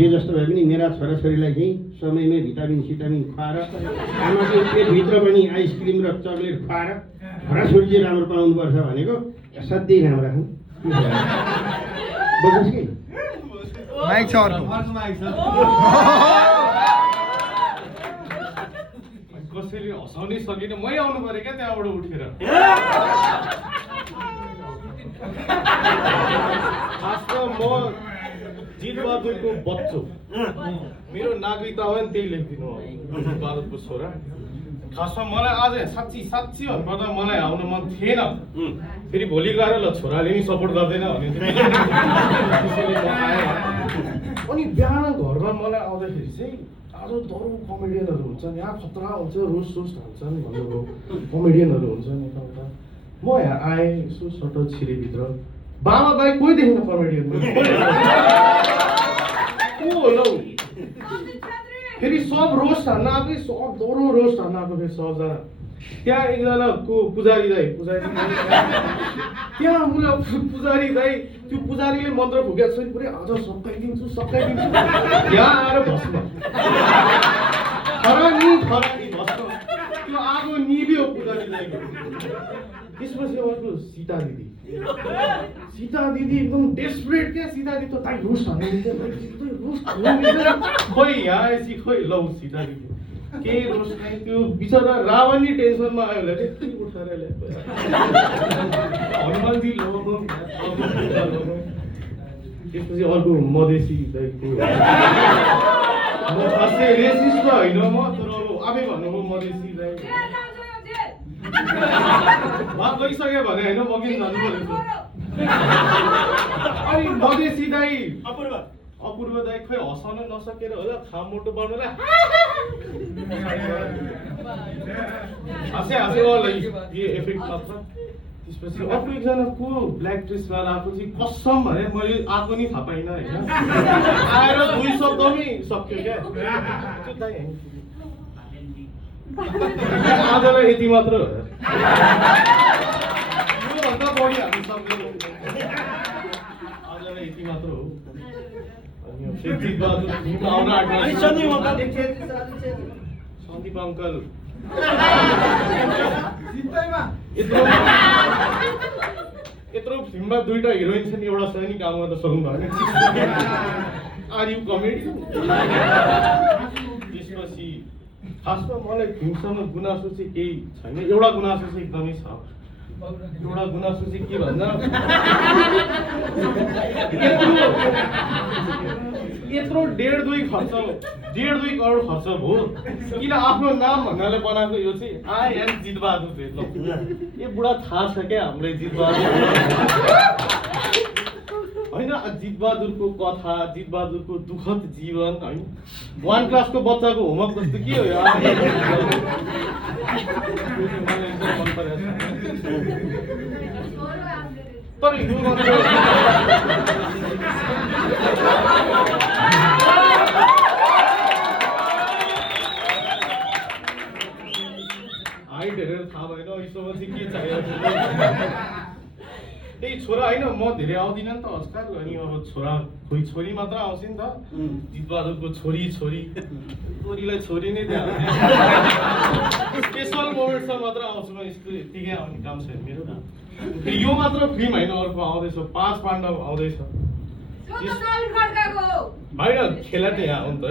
यो जस्तो भए पनि मेरा छोराछोरीलाई चाहिँ समयमै भिटामिन सिटामिन खुवाएर आमाको पेटभित्र पनि आइसक्रिम र चक्लेट खुवाएर छोराछोरी चाहिँ राम्रो पाउनुपर्छ भनेको असाध्यै राम्रो छन्। बुझ्नुहोस् कि माइक छ अर्को कसैले हँसाउनै सकिन मै आउनु पऱ्यो क्या त्यहाँबाट उठेर। खासमा म जितबहादुरको बच्चो मेरो नागरिकता हो नि त्यही लेखिदिनु हो जितबहादुरको छोरा। खासमा मलाई आज साँच्ची साँच्ची भन्नुपर्दा मलाई आउन मन थिएन, फेरि भोलि गएर ल छोराले नि सपोर्ट गर्दैन भने अनि बिहान घरमा मलाई आउँदाखेरि चाहिँ आज दरो कमेडियनहरू हुन्छ नि, यहाँ खतरा हुन्छ, रोस्ट सोस्ट हुन्छ नि भन्नुभयो, कमेडियनहरू हुन्छ नि यताउता। म यहाँ आएँ यसो सटल छिरे भित्र, बाबा बाई कोही देखिन कमेडियन को होला फेरि सब रोस्ट हान्न आएको, सब दरो रोस्ट हान्न आएको फेरि सबजना। त्यहाँ एकजना को पुजारी दाई त्यहाँ उसले पुजारी दाई त्यो पुजारीले मन्त्र फुकेको छ नि पुरै आज सकाइदिन्छु सकाइदिन्छु, यहाँ आएर भस्म खरानी खरानी भस्म त्यो आगो निभ्यो पुजारी दाईको। त्यसपछि अर्को सीता दिदी एकदम डेस्परेट क्या। सीता दिदी त दाइ रोस्ट हान्नु खोइ यहाँ आएपछि खोइ लौ सीता दिदी के रोस्ट खाइ त्यो बिचरा रावण नि टेन्सनमा आयो होला त्यति उठाएर ल्याएको हनुमानजी लगाउनु। त्यसपछि अर्को मधेसी दाइको म खासै रेसिस्ट त होइन म, तर अब आफै भन्नुभयो मधेसी दाइ उहाँ गइसक्यो भने होइन म किन जानु पऱ्यो। अनि मधेसी दाइ अपूर्व दाइ खोइ हँसाउन नसकेर होला खाम मोटो बनाउनलाई हाँसे यो एफेक्ट मात्र। त्यसपछि अर्को एकजना को ब्ल्याक ड्रेसवाला आएको चाहिँ कसम भने मैले आएको नि थाहा पाइनँ होइन, आएर 2 शब्दमै सक्यो क्या। आजलाई यति मात्र हो, योभन्दा बढी हामी सक्दैनौँ, आजलाई यति मात्र हो। सन्दीप अङ्कल यत्रो फिल्ममा 2टा हिरोइन छ नि, एउटा छैन काम गर्न सक्नु भएन। Are you comedy? त्यसपछि खासमा मलाई फिल्मसँग गुनासो चाहिँ केही छैन, एउटा गुनासो चाहिँ एकदमै छ। एउटा गुनासो चाहिँ के भन्दा यत्रो 1.5 करोड खर्च भयो, किन आफ्नो नाम भन्नाले बनाएको यो चाहिँ आई एम जितबहादुर। यो बुढा थाहा छ क्या हामीलाई जितबहादुर होइन, जितबहादुरको कथा, जितबहादुरको दुःखद जीवन होइन, 1 क्लासको बच्चाको होमवर्क जस्तो के हो यार। तर यो हाइट हेरेर थाहा भएन यसोमा चाहिँ के चाहिएको। त्यही छोरा होइन, म धेरै आउँदिनँ नि त आजकल, अनि अब छोरा खोइ छोरी मात्र आउँछ नि त। जितबहादुरको छोरीलाई छोरी नै त्यहाँ स्पेसल मोमेन्टमा मात्र आउँछु म, यस्तो यत्तिकै आउने काम छैन मेरो। यो मात्र फिल्म होइन, अर्को आउँदैछ 5 पाण्डव आउँदैछ होइन, खेला त यहाँ हो नि त,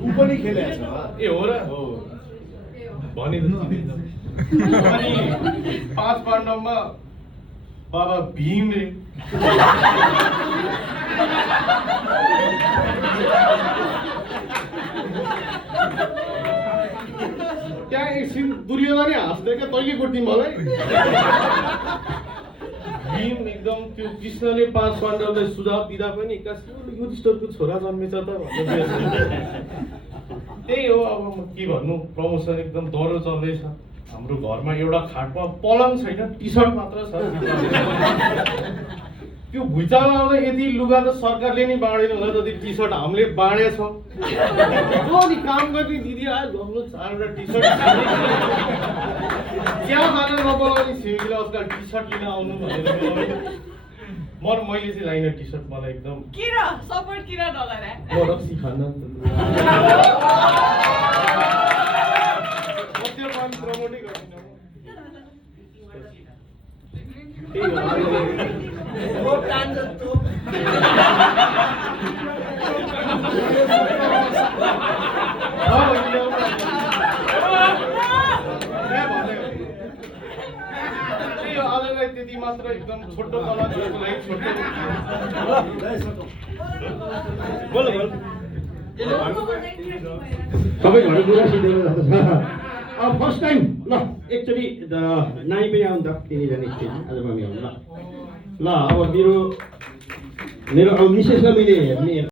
ऊ पनि खेलेको छ ए हो र हो भने। अनि 5 पाण्डवमा बाबा भीम रे त्यहाँ एकछिन दुर्योधन हाँस्दै क्या तैँले गोटी मलाई। भीम एकदम त्यो कृष्णले 5 पाण्डवलाई सुझाव दिँदा पनि युधिष्ठिरको छोरा जन्मेछ त भन्दै। त्यही हो अब म के भन्नु, प्रमोसन एकदम डह्रो चल्दैछ। हाम्रो घरमा एउटा खाटमा पलङ छैन, टी सर्ट मात्र छ। त्यो भुइँचालो आउँदा यति लुगा त सरकारले नै बाँडेन होला, जति टी सर्ट हामीले बाँडेछौँ। अनि काम गर्ने दिदी आयो घरमा 4वटा टी सर्ट, चिया खान नबोलाउने छिमेकीले आजकल टी सर्ट लिन आउनु भनेर मैले चाहिँ लाइनर टी सर्ट मलाई एकदम किरा सपोर्ट किरा डलर है म रक्सी खान्न मद्यपान प्रमोटै गर्दिनँ आजलाई त्यति मात्र एकदम छोटो कलाकारको लागि छोटो बोल बोल सबै घरको कुरा सिधेर जाँदैछ अब फर्स्ट टाइम ल एकचोटि नानी पनि आउनु त तिनीजना स्टेज आज मम्मी आउनु ल अब मेरो अब विशेष गरी मैले हेर्ने